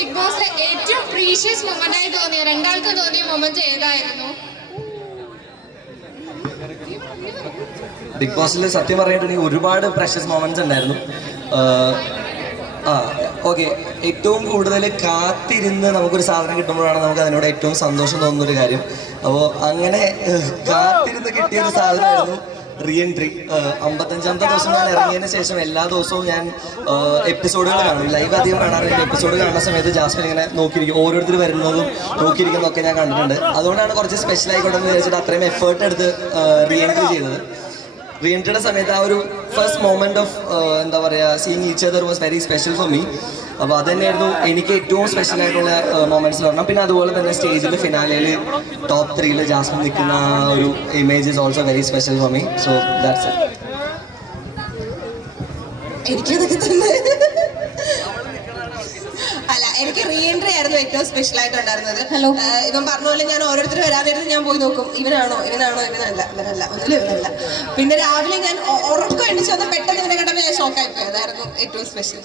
Big ബോസിലെ ഏറ്റവും precious moment ആയി തോന്നിയ രണ്ടാൾക്ക് തോന്നിയ മൊമെന്റ് ഏതായിരുന്നു? ബിഗ് ബോസിൽ സത്യം പറയുകയാണെങ്കിൽ ഒരുപാട് പ്രഷ്യസ് മൊമെന്റ്സ് ഉണ്ടായിരുന്നു. ആ ഓക്കെ ഏറ്റവും കൂടുതൽ കാത്തിരുന്ന് നമുക്കൊരു സാധനം കിട്ടുമ്പോഴാണ് നമുക്ക് അതിനോട് ഏറ്റവും സന്തോഷം തോന്നുന്ന ഒരു കാര്യം. അപ്പോൾ അങ്ങനെ കാത്തിരുന്ന് കിട്ടിയ ഒരു സാധനമായിരുന്നു റീ എൻട്രി അമ്പത്തഞ്ചാമത്തെ ദിവസം ഞാൻ ഇറങ്ങിയതിന് ശേഷം എല്ലാ ദിവസവും ഞാൻ എപ്പിസോഡുകൾ കാണും. ലൈവ് അധികം കാണാറില്ല. എപ്പിസോഡ് കാണുന്ന സമയത്ത് ജാസ്മിൻ ഇങ്ങനെ നോക്കിയിരിക്കും. ഓരോരുത്തർ വരുന്നതും നോക്കിയിരിക്കുന്നതൊക്കെ ഞാൻ കണ്ടിട്ടുണ്ട്. അതുകൊണ്ടാണ് കുറച്ച് സ്പെഷ്യൽ ആയിക്കോട്ടെ എന്ന് വിചാരിച്ചിട്ട് അത്രയും എഫേർട്ട് എടുത്ത് റീ എൻട്രി ചെയ്തത്. റീ എൻട്രിയുടെ സമയത്ത് ആ ഒരു ഫസ്റ്റ് മൊമെന്റ് ഓഫ് എന്താ പറയുക seeing each other was very special for me അപ്പോൾ അത് തന്നെയായിരുന്നു എനിക്ക് ഏറ്റവും സ്പെഷ്യൽ ആയിട്ടുള്ള മൊമെന്റ്സ് പറഞ്ഞാൽ പിന്നെ അതുപോലെ തന്നെ സ്റ്റേജിൽ ഫിനാലയിൽ ടോപ്പ് ത്രീയിൽ ജാസ്മിൻ നിൽക്കുന്ന ആ ഒരു image is also very special for me so that's it എനിക്കതൊക്കെ തന്നെ. എൻട്രി ആയിരുന്നു ഏറ്റവും സ്പെഷ്യൽ ആയിട്ടുണ്ടായിരുന്നത് ഹലോ ഇവൻ പറഞ്ഞ പോലെ ഞാൻ ഓരോരുത്തർ വരാതിരുന്ന് ഞാൻ പോയി നോക്കും. ഇവനാണോ ഇവനാണോ ഇവനല്ല ഇവനല്ല ഒന്നിലും ഇവനല്ല. പിന്നെ രാവിലെ ഞാൻ ഉറക്കം എണ്ണിച്ചു വന്ന് പെട്ടെന്ന് ഇവനെ കണ്ടപ്പോൾ ഞാൻ ഷോക്കായി പോയി. അതായിരുന്നു ഏറ്റവും സ്പെഷ്യൽ